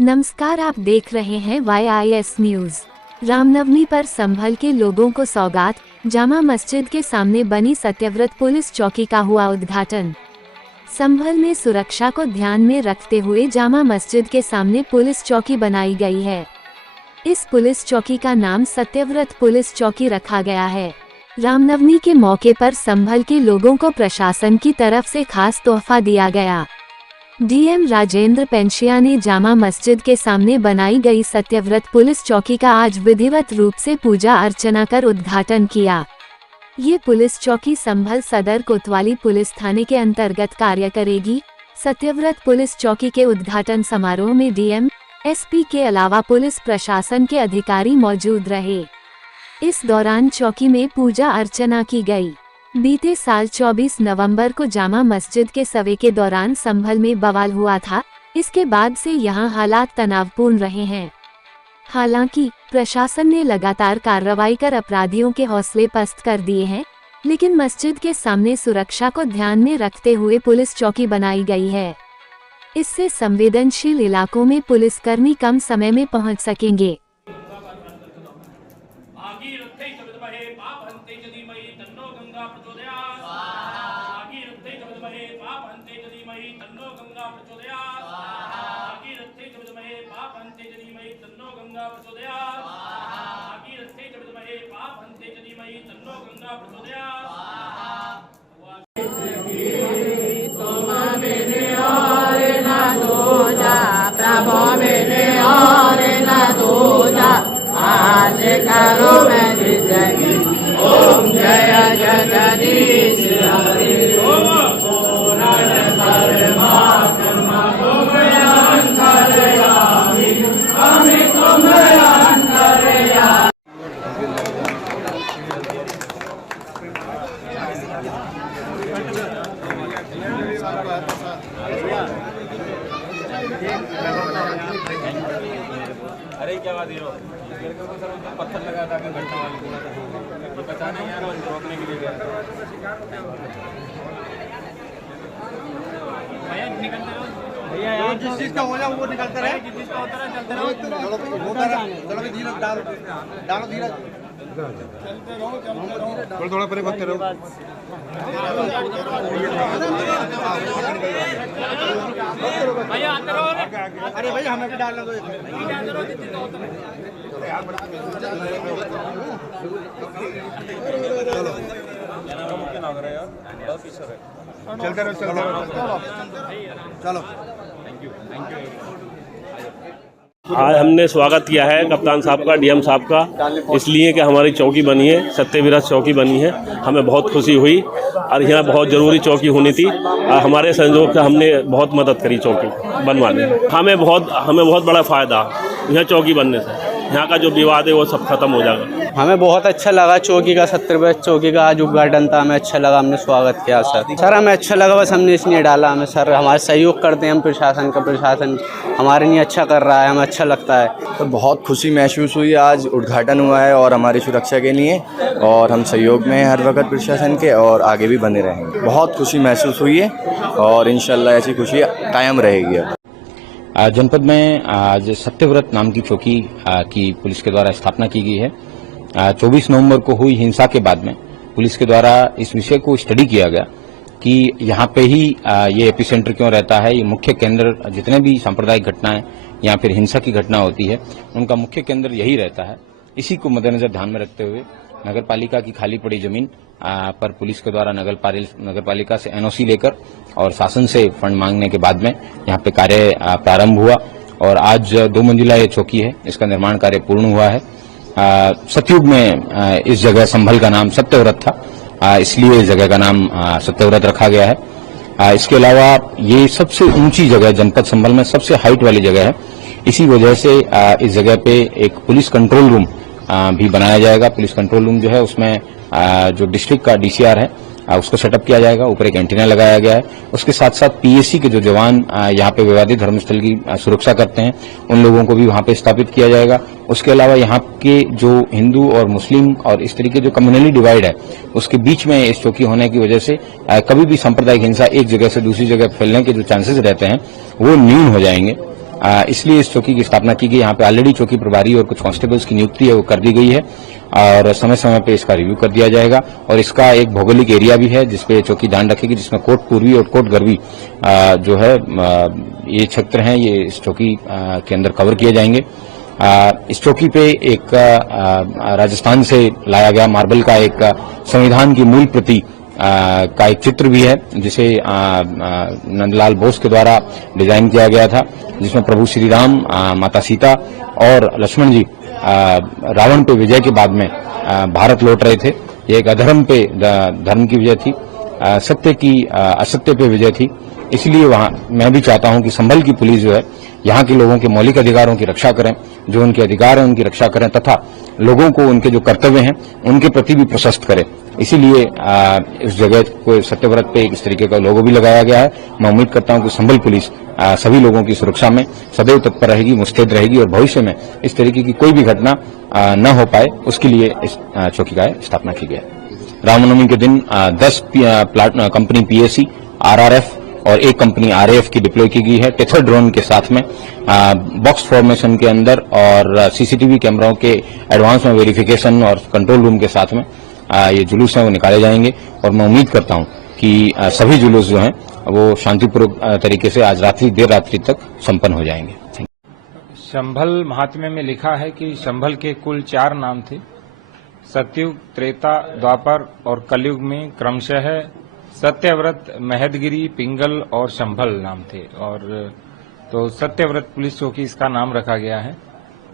नमस्कार, आप देख रहे हैं YIS न्यूज। रामनवमी पर संभल के लोगों को सौगात। जामा मस्जिद के सामने बनी सत्यव्रत पुलिस चौकी का हुआ उद्घाटन। संभल में सुरक्षा को ध्यान में रखते हुए जामा मस्जिद के सामने पुलिस चौकी बनाई गई है। इस पुलिस चौकी का नाम सत्यव्रत पुलिस चौकी रखा गया है। रामनवमी के मौके पर संभल के लोगों को प्रशासन की तरफ से खास तोहफा दिया गया। DM राजेंद्र पेंशिया ने जामा मस्जिद के सामने बनाई गई सत्यव्रत पुलिस चौकी का आज विधिवत रूप से पूजा अर्चना कर उद्घाटन किया। ये पुलिस चौकी संभल सदर कोतवाली पुलिस थाने के अंतर्गत कार्य करेगी। सत्यव्रत पुलिस चौकी के उद्घाटन समारोह में DM, SP के अलावा पुलिस प्रशासन के अधिकारी मौजूद रहे। इस दौरान चौकी में पूजा अर्चना की गई। बीते साल 24 नवंबर को जामा मस्जिद के सवे के दौरान संभल में बवाल हुआ था। इसके बाद से यहां हालात तनावपूर्ण रहे हैं। हालांकि प्रशासन ने लगातार कार्रवाई कर अपराधियों के हौसले पस्त कर दिए हैं, लेकिन मस्जिद के सामने सुरक्षा को ध्यान में रखते हुए पुलिस चौकी बनाई गई है। इससे संवेदनशील इलाकों में पुलिसकर्मी कम समय में पहुंच सकेंगे। प्रभु मेरे और न दूजा आज करो मैं जिंदगी। ओम जय जगदीश हरि ओम पूर्ण परमात्मा तुम अंतर्यामी हमें तुम अंतर्यामी। अरे क्या बात है, पत्थर लगा था कि घटना वाली ये पता नहीं यार, और रोकने के लिए गया भैया। निकलते रहो भैया, यार जिस चीज का हो जाए वो निकलते रहे, जिस चीज का होता रहे चलते रहो। चलो धीरे डालो धीरे थोड़ा परे भगते रहो। भैया आते रहो। अरे भैया हमें भी डालना दो। चलते रहो चलो। Thank you. आज हमने स्वागत किया है कप्तान साहब का, DM साहब का, इसलिए कि हमारी चौकी बनी है, सत्यव्रत चौकी बनी है। हमें बहुत खुशी हुई और यहाँ बहुत ज़रूरी चौकी होनी थी। हमारे संयोग से हमने बहुत मदद करी चौकी बनवाने में। हमें बहुत बड़ा फ़ायदा यहाँ चौकी बनने से। यहाँ का जो विवाद है वो सब खत्म हो जाएगा। हमें बहुत अच्छा लगा चौकी का, सत्यव्रत चौकी का आज उद्घाटन था। हमें अच्छा लगा, हमने स्वागत किया सर हमें अच्छा लगा, बस हमने इसलिए डाला। हमें सर हमारे सहयोग करते हैं, हम प्रशासन हमारे लिए अच्छा कर रहा है, हमें अच्छा लगता है। तो बहुत खुशी महसूस हुई, आज उद्घाटन हुआ है और हमारी सुरक्षा के लिए, और हम सहयोग में हैं हर वक्त प्रशासन के और आगे भी बने रहेंगे। बहुत खुशी महसूस हुई है और इंशाल्लाह ऐसी खुशी कायम रहेगी। जनपद में आज सत्यव्रत नाम की चौकी की पुलिस के द्वारा स्थापना की गई है। 24 नवंबर को हुई हिंसा के बाद में पुलिस के द्वारा इस विषय को स्टडी किया गया कि यहाँ पे ही ये एपिसेंटर क्यों रहता है। ये मुख्य केंद्र, जितने भी सांप्रदायिक घटनाएं या फिर हिंसा की घटना होती है, उनका मुख्य केंद्र यही रहता है। इसी को मद्देनजर ध्यान में रखते हुए नगर पालिका की खाली पड़ी जमीन पर पुलिस के द्वारा नगर पालिका से NOC लेकर और शासन से फंड मांगने के बाद में यहाँ पे कार्य प्रारंभ हुआ और आज 2 मंजिला ये चौकी है, इसका निर्माण कार्य पूर्ण हुआ है। सतयुग में इस जगह संभल का नाम सत्यव्रत था, इसलिए इस जगह का नाम सत्यव्रत रखा गया है। इसके अलावा ये सबसे ऊंची जगह जनपद संभल में सबसे हाइट वाली जगह है। इसी वजह से इस जगह पे एक पुलिस कंट्रोल रूम भी बनाया जाएगा। पुलिस कंट्रोल रूम जो है उसमें जो डिस्ट्रिक्ट का DCR है उसको सेटअप किया जाएगा। ऊपर एक एंटीना लगाया गया है। उसके साथ साथ PSC के जो जवान यहाँ पे विवादित धर्मस्थल की सुरक्षा करते हैं, उन लोगों को भी वहाँ पे स्थापित किया जाएगा। उसके अलावा यहाँ के जो हिंदू और मुस्लिम और इस तरीके जो कम्युनली डिवाइड है, उसके बीच में इस चौकी होने की वजह से कभी भी सांप्रदायिक हिंसा एक जगह से दूसरी जगह फैलने के जो चांसेस रहते हैं वो न्यून हो जाएंगे। इसलिए इस चौकी की स्थापना की गई। यहाँ पे ऑलरेडी चौकी प्रभारी और कुछ कांस्टेबल्स की नियुक्ति है वो कर दी गई है और समय समय पे इसका रिव्यू कर दिया जाएगा। और इसका एक भौगोलिक एरिया भी है जिसपे चौकी ध्यान रखेगी, जिसमें कोट पूर्वी और कोट गरवी जो है ये क्षेत्र हैं, ये इस चौकी के अंदर कवर किए जाएंगे। इस चौकी पे एक राजस्थान से लाया गया मार्बल का एक संविधान की मूल प्रति का एक चित्र भी है, जिसे नंदलाल बोस के द्वारा डिजाइन किया गया था, जिसमें प्रभु श्री राम, माता सीता और लक्ष्मण जी रावण पे विजय के बाद में भारत लौट रहे थे। ये एक अधर्म पे धर्म की विजय थी, सत्य की असत्य पे विजय थी। इसलिए वहां मैं भी चाहता हूं कि संभल की पुलिस जो है यहाँ के लोगों के मौलिक अधिकारों की रक्षा करें, जो उनके अधिकार हैं उनकी रक्षा करें, तथा लोगों को उनके जो कर्तव्य हैं उनके प्रति भी प्रशस्त करें। इसीलिए इस जगह को सत्यव्रत पे इस तरीके का लोगो भी लगाया गया है। मैं उम्मीद करता हूं कि संभल पुलिस सभी लोगों की सुरक्षा में सदैव तत्पर रहेगी, मुस्तैद रहेगी और भविष्य में इस तरीके की कोई भी घटना न हो पाए, उसके लिए इस चौकी का स्थापना की गई है। रामनवमी के दिन 10 कंपनी पीएसी, आरआरएफ और एक कंपनी आरएएफ की डिप्लॉय की गई है टेथर ड्रोन के साथ में बॉक्स फॉर्मेशन के अंदर, और सीसीटीवी कैमराओं के एडवांस में वेरिफिकेशन और कंट्रोल रूम के साथ में ये जुलूस हैं वो निकाले जाएंगे। और मैं उम्मीद करता हूं कि सभी जुलूस जो हैं वो शांतिपूर्वक तरीके से आज देर रात्रि तक संपन्न हो जाएंगे। संभल महात्म्य में लिखा है कि संभल के कुल 4 नाम थे। सतयुग, त्रेता, द्वापर और कलयुग में क्रमशः सत्यव्रत, महदगिरी, पिंगल और संभल नाम थे, और तो सत्यव्रत पुलिस चौकी इसका नाम रखा गया है।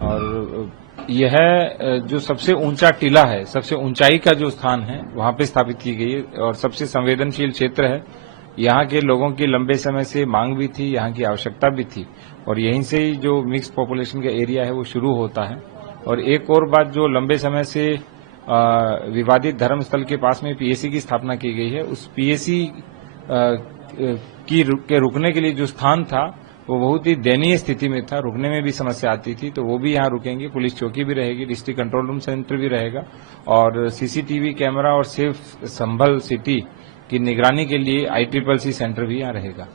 और यह जो सबसे ऊंचा टीला है, सबसे ऊंचाई का जो स्थान है वहां पे स्थापित की गई है और सबसे संवेदनशील क्षेत्र है। यहाँ के लोगों की लंबे समय से मांग भी थी, यहाँ की आवश्यकता भी थी, और यहीं से ही जो मिक्स पॉपुलेशन का एरिया है वो शुरू होता है। और एक और बात, जो लंबे समय से विवादित धर्मस्थल के पास में पीएसी की स्थापना की गई है, उस पीएसी के रुकने के लिए जो स्थान था वो बहुत ही दयनीय स्थिति में था, रुकने में भी समस्या आती थी, तो वो भी यहाँ रुकेंगे। पुलिस चौकी भी रहेगी, डिस्ट्रिक्ट कंट्रोल रूम सेंटर भी रहेगा, और सीसीटीवी कैमरा और सेफ संभल सिटी की निगरानी के लिए ICCC सेंटर भी यहाँ रहेगा।